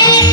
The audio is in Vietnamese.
Bye.